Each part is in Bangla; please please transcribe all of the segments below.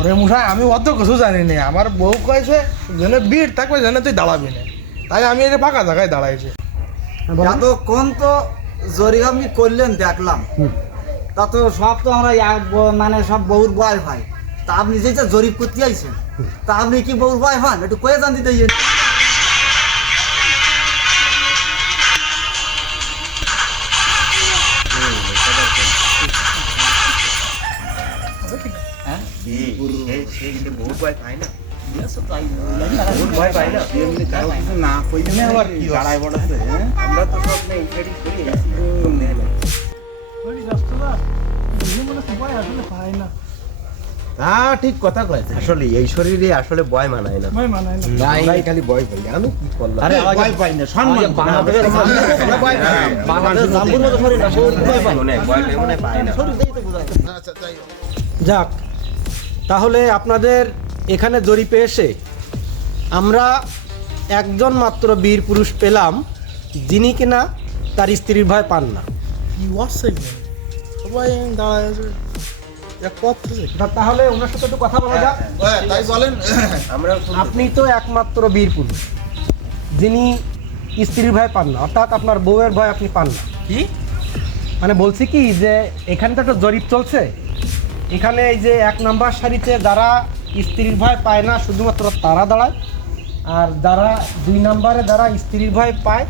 ওরে মুসাই আমি অত কিছু জানি না আমার বউ কয়েছে যেন ভিড় থাকবে যেন তুই দাঁড়াবি না। তাই আমি এটা ফাঁকা জায়গায় দাঁড়াইছি। এতক্ষণ তো জরি আপনি করলেন দেখলাম। তা তো সব তো আমরা এক মানে সব বউর বয় ভাই তা আপনি যে যে জরিপ করতে আইছেন তা আপনি কি বউর বয় হন? একটু কয়ে জান দিতে তা ঠিক কথা কয়েছে আসলে এই শরীরে আসলে ভয় মানায় না। নাই খালি ভয় পাই আমি কি করলাম? আরে ভয় পাই না সম্মান বাংলাদেশের ভয় পায় না। বাংলাদেশের জাম্বুর মতো শরীর না, বহুত ভয় পায়। ভয় পেয়ে মনে হয় পায় না। যাক তাহলে আপনাদের এখানে জরিপে এসে আমরা একজন মাত্র বীর পুরুষ পেলাম যিনি কিনা তার স্ত্রীর ভয় পান না। তাহলে ওনার সাথে একটু কথা বলা যাক। তাই বলেন। আপনি তো একমাত্র বীর পুরুষ যিনি স্ত্রীর ভয় পান না অর্থাৎ আপনার বউয়ের ভয় আপনি পান না। কি? মানে বলছি কি যে এখানে তো একটা জরিপ চলছে এখানে এই যে এক নাম্বার সারিতে যারা স্ত্রীর ভয় পায় না শুধুমাত্র তারা দাঁড়ায় আর যারা দুই নাম্বারে যারা স্ত্রীর ভয় পায়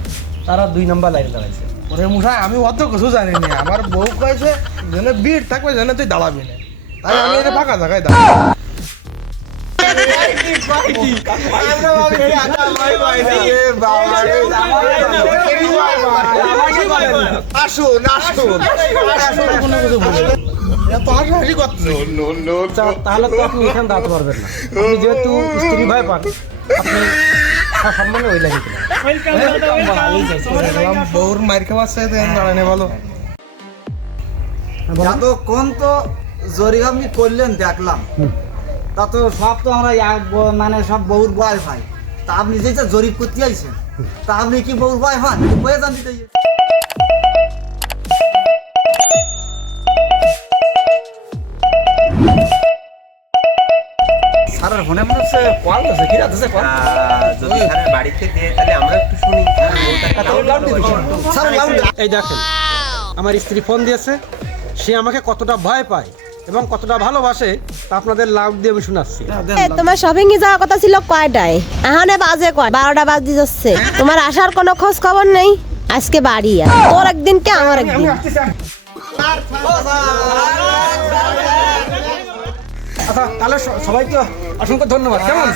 তারা দুই নাম্বার লাইনে দাঁড়াইছে ওরে মুসাই আমি অত কিছু জানি না আমার বউ কয়েছে যেন ভিড় থাকবে যেন তুই দাঁড়াবি না তাই আমি এটা ফাঁকা জায়গায় দাঁড়াই আসুন আসুন কোনো কিছু বলি আচ্ছা, তাহলে তো আপনি এখানে দাঁড়াতে পারবেন না। আপনি যেহেতু স্ত্রী ভয় পান আপনি সম্মানে ওই লাইনে দেখলাম বউর মার খাওয়ার সাথে দাঁড়ানো ভালো এতক্ষণ তো আপনি করলেন দেখলাম। তা তো সব তো আমরা এক মানে সব বউর বয় ভাই তা আপনি যে যে জরিপ করতে আইছেন তা আপনি কি বউর বয় হন কয়ে ফোনে মনে হচ্ছে কল আছে কি আছে কল যদি বাড়িতে দিয়ে তাহলে আমরা একটু শুনি। স্যার লাউড এই দেখেন আমার স্ত্রী ফোন দিয়েছে সে আমাকে কতটা ভয় পায় এবং কতটা ভালোবাসে তা আপনাদের লাউড দিয়ে আমি শোনাচ্ছি। তোমার শপিং এ যাওয়ার কথা ছিল কয়টায়? এখানে বাজে কয় বারোটা বাজে যাচ্ছে। তোমার আসার কোনো খোঁজ খবর নেই? আজকে বাড়ি আর তোর একদিন কে আমার একদিন। আচ্ছা তাহলে সবাইকে অসংখ্য ধন্যবাদ। কেমন?